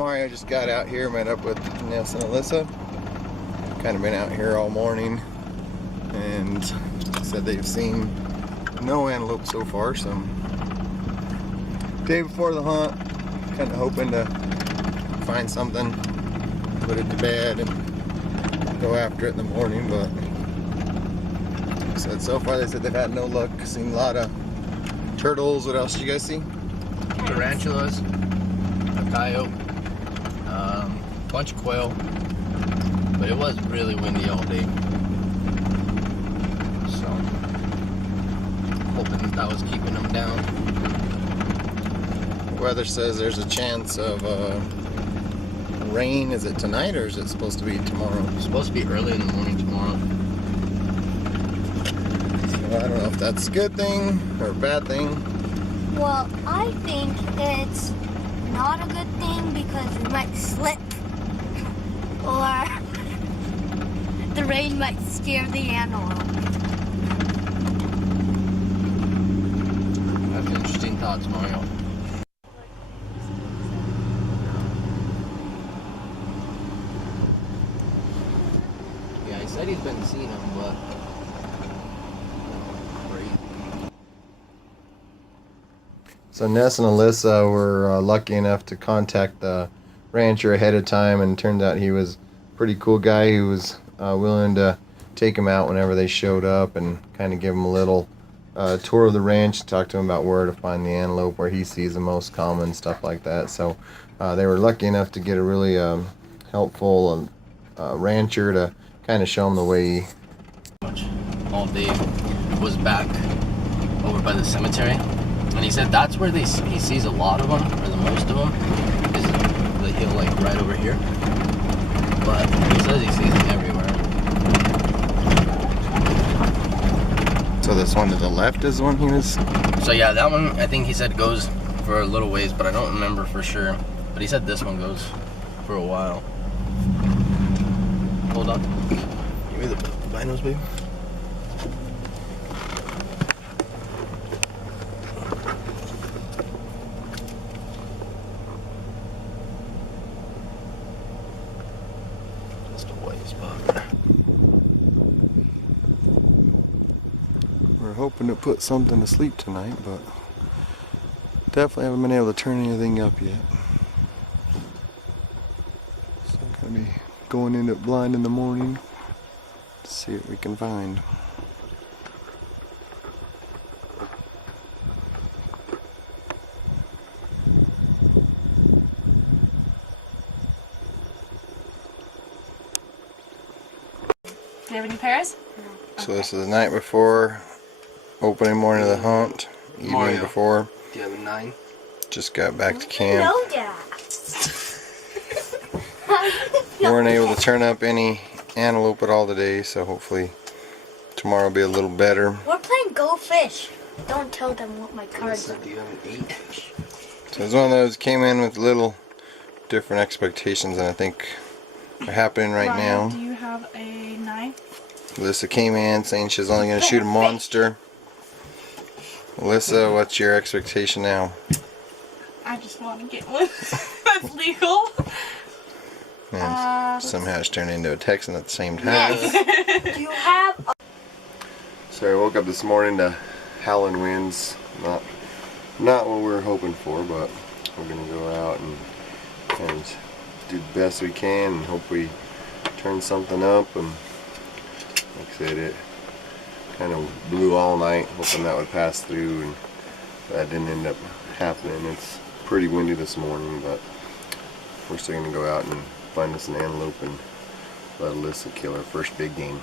Mario just got out here, met up with Ness and Alyssa. Kind of been out here all morning and said they've seen no antelope so far, so day before the hunt, kind of hoping to find something, put it to bed and go after it in the morning, but said so far they said they've had no luck. Seen a lot of turtles. What else did you guys see? Tarantulas, a coyote, bunch of quail, but it was really windy all day, so hoping that was keeping them down. The weather says there's a chance of rain. Is it tonight or is it supposed to be tomorrow? It's supposed to be early in the morning tomorrow. So I don't know if that's a good thing or a bad thing. Well, I think it's not a good thing because we might slip or the rain might scare the antelope. That's interesting thoughts, Mario. Yeah, he said he's been seeing them, but So Ness and Alyssa were lucky enough to contact the rancher ahead of time, and it turned out he was a pretty cool guy who was willing to take them out whenever they showed up and kind of give them a little tour of the ranch, talk to him about where to find the antelope, where he sees the most common, stuff like that. So they were lucky enough to get a really helpful rancher to kind of show them the way. all day was back over by the cemetery, and he said that's where he sees a lot of them, or the most of them, is the hill like right over here. But he says he sees them everywhere. So this one to the left is the one he was... So yeah, that one I think he said goes for a little ways, but I don't remember for sure. But he said this one goes for a while. Hold on. Give me the binos, babe. Just a white spot. We're hoping to put something to sleep tonight, but definitely haven't been able to turn anything up yet. So I'm gonna be going into it blind in the morning to see what we can find. Do you have any pairs? So this is the night before, opening morning of the hunt, evening Mario. before. Do you have a 9? Just got back to camp. No, Dad. Weren't able to turn up any antelope at all today, so hopefully tomorrow will be a little better. We're playing Go Fish. Don't tell them what my cards are. Do you have an 8? So it's one of those came in with little different expectations, and I think are happening right Ryan, now. Do you have a 9? Alyssa came in saying she's only going to shoot a monster. Alyssa, what's your expectation now? I just want to get one that's legal. And somehow it's turned into a Texan at the same time. Yes. Do you have a... So I woke up this morning to howling winds. Not what we were hoping for, but we're going to go out and do the best we can and hope we turn something up. And like I said, it kind of blew all night, hoping that would pass through, and that didn't end up happening. It's pretty windy this morning, but we're still going to go out and find us an antelope and let Alyssa kill her first big game.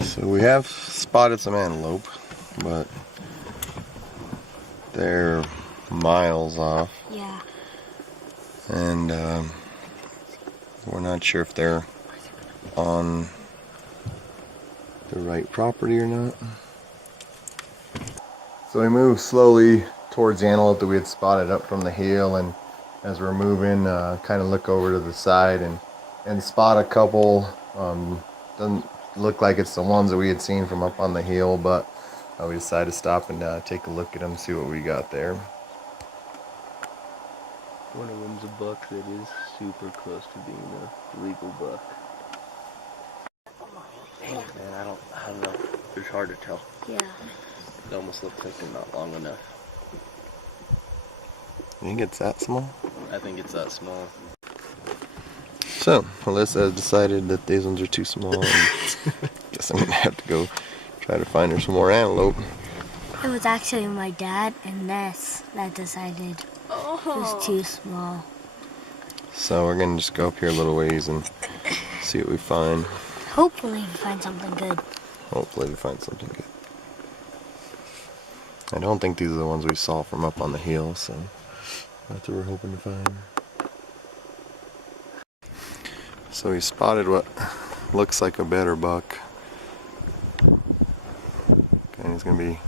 So we have spotted some antelope, but they're miles off. Yeah. And we're not sure if they're on the right property or not. So we moved slowly towards the antelope that we had spotted up from the hill, and as we're moving, kind of look over to the side and spot a couple. Doesn't look like it's the ones that we had seen from up on the hill, but we decided to stop and take a look at them, see what we got there. One of them's a buck that is super close to being a legal buck. And I don't know. It's hard to tell. Yeah. It almost looks like they're not long enough. You think it's that small? I think it's that small. So, Alyssa has decided that these ones are too small, and guess I'm gonna have to go try to find her some more antelope. It was actually my dad and Ness that decided it was too small. So we're gonna just go up here a little ways and see what we find. Hopefully we find something good. Hopefully we find something good. I don't think these are the ones we saw from up on the hill, so that's what we're hoping to find. So we spotted what looks like a better buck. And he's gonna be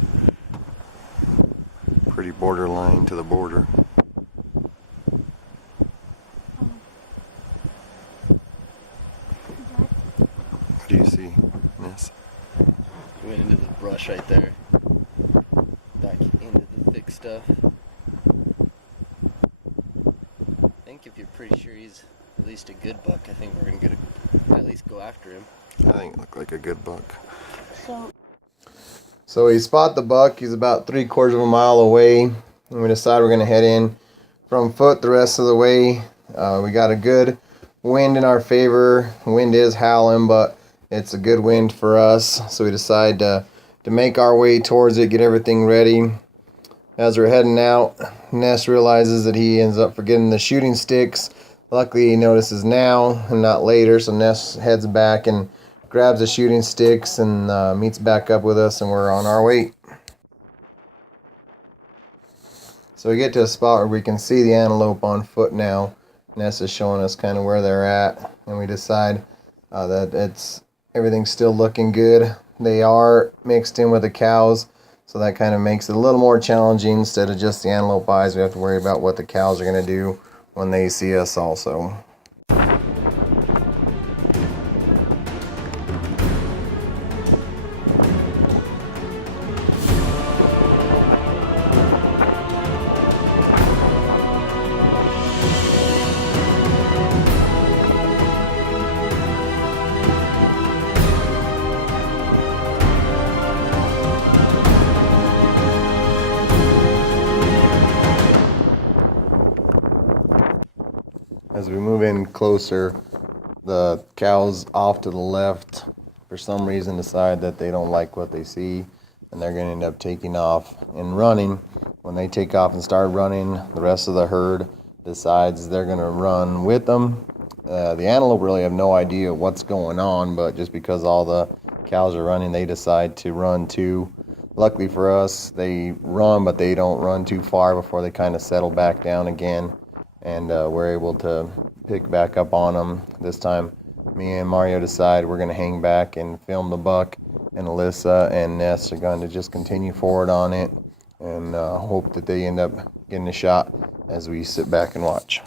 pretty borderline to the border. What do you see, Ness? He went into the brush right there. Back into the thick stuff. I think if you're pretty sure he's at least a good buck, I think we're gonna at least go after him. I think it looked like a good buck. So we spot the buck. He's about 3/4 of a mile away, and we decide we're gonna head in from foot the rest of the way. We got a good wind in our favor. Wind is howling, but it's a good wind for us. So we decide to make our way towards it, get everything ready. As we're heading out, Ness realizes that he ends up forgetting the shooting sticks. Luckily, he notices now and not later, so Ness heads back and grabs the shooting sticks and meets back up with us, and we're on our way. So we get to a spot where we can see the antelope on foot now. Ness is showing us kind of where they're at, and we decide that everything's still looking good. They are mixed in with the cows, so that kind of makes it a little more challenging. Instead of just the antelope eyes, we have to worry about what the cows are going to do when they see us also. As we move in closer, the cows off to the left, for some reason, decide that they don't like what they see, and they're going to end up taking off and running. When they take off and start running, the rest of the herd decides they're going to run with them. The antelope really have no idea what's going on, but just because all the cows are running, they decide to run too. Luckily for us, they run, but they don't run too far before they kind of settle back down again. And we're able to pick back up on them. This time, me and Mario decide we're going to hang back and film the buck, and Alyssa and Ness are going to just continue forward on it and hope that they end up getting a shot as we sit back and watch.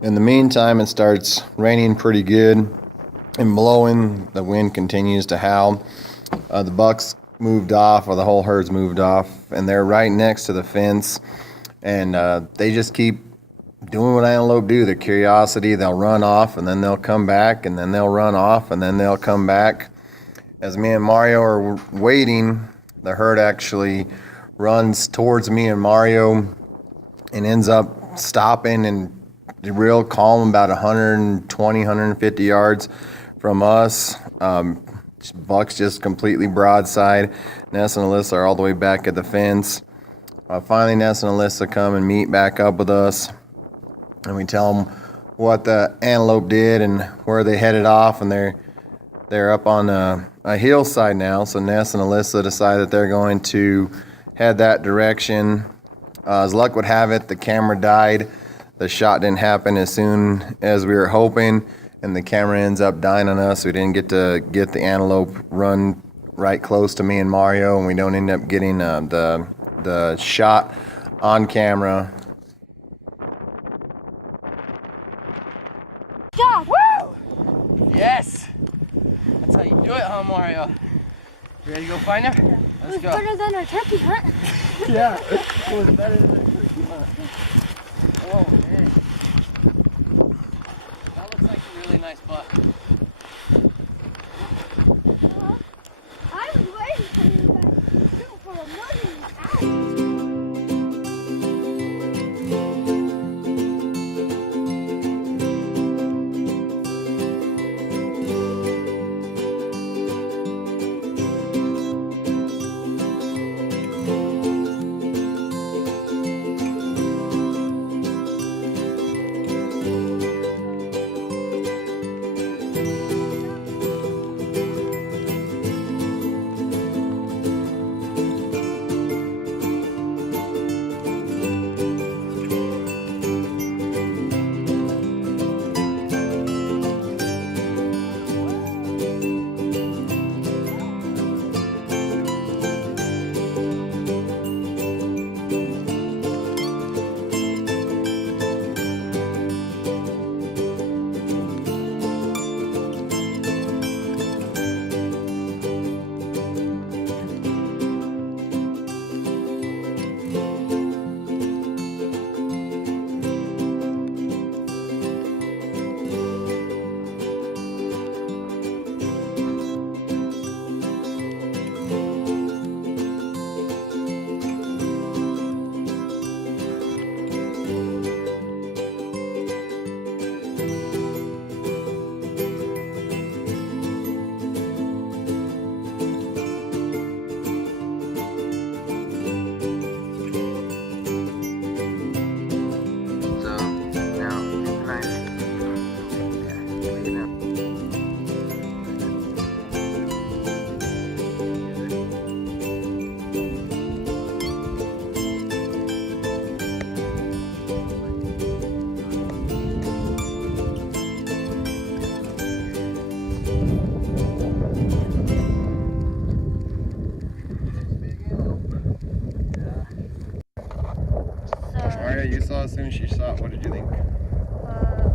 In the meantime, it starts raining pretty good and blowing. The wind continues to howl. The bucks moved off, or the whole herd's moved off, and they're right next to the fence. And they just keep doing what antelope do. Their curiosity, they'll run off, and then they'll come back, and then they'll run off, and then they'll come back. As me and Mario are waiting, the herd actually runs towards me and Mario and ends up stopping and real calm, about 120, 150 yards from us. Buck's just completely broadside. Ness and Alyssa are all the way back at the fence. Finally, Ness and Alyssa come and meet back up with us, and we tell them what the antelope did and where they headed off, and they're up on a hillside now. So Ness and Alyssa decide that they're going to head that direction. As luck would have it, the camera died the shot didn't happen as soon as we were hoping, and the camera ends up dying on us. We didn't get to get the antelope run right close to me and Mario, and we don't end up getting the shot on camera. Yeah. Woo! Yes! That's how you do it, huh, Mario? You ready to go find her? It Let's was go. better than our turkey hunt. Yeah, it was better than the turkey hunt. Oh, man. That looks like a really nice buck. I was waiting for you guys to shoot for a million hours. Mario, you saw as soon as she shot. What did you think?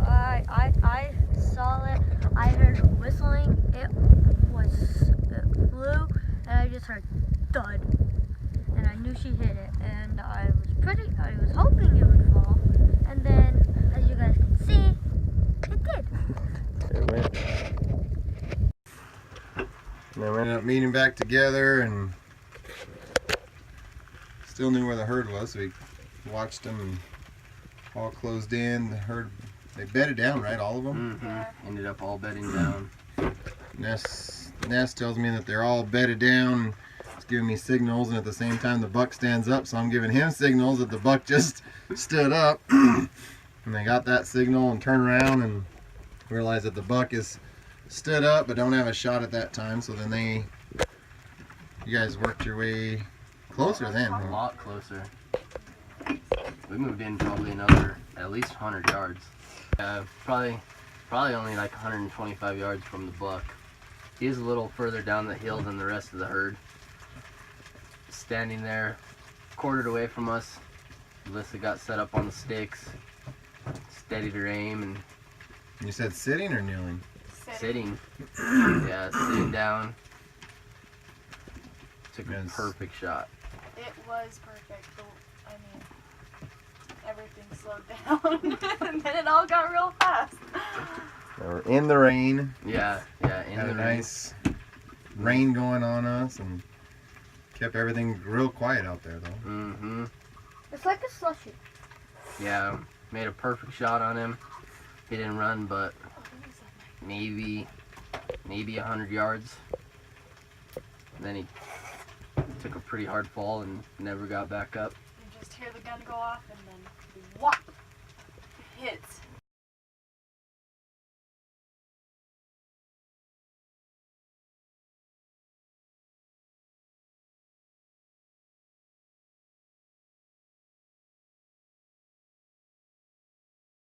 I saw it. I heard whistling. It flew, and I just heard thud, and I knew she hit it. And I was hoping it would fall, and then, as you guys can see, it did. It went. And then we ended up meeting back together, and still knew where the herd was, so we watched them and all closed in. The herd, they bedded down, right? All of them? Mm-hmm. Ended up all bedding down. Ness tells me that they're all bedded down. It's giving me signals, and at the same time the buck stands up, so I'm giving him signals that the buck just stood up. And they got that signal and turned around and realized that the buck is stood up but don't have a shot at that time. So then you guys worked your way closer then. A lot closer. We moved in probably another at least 100 yards. Probably only like 125 yards from the buck. He's a little further down the hill than the rest of the herd. Standing there, quartered away from us. Alyssa got set up on the sticks, steadied her aim, and You said sitting or kneeling? sitting. Yeah, sitting down. Took a perfect shot. It was perfect. I mean, everything slowed down, and then it all got real fast. They were in the rain. Yeah, in Had the a rain. nice rain going on us, and kept everything real quiet out there though. Mm-hmm. It's like a slushy. Yeah, made a perfect shot on him. He didn't run, but maybe 100 yards. And then he took a pretty hard fall and never got back up. You just hear the gun go off, and then whop, it hits.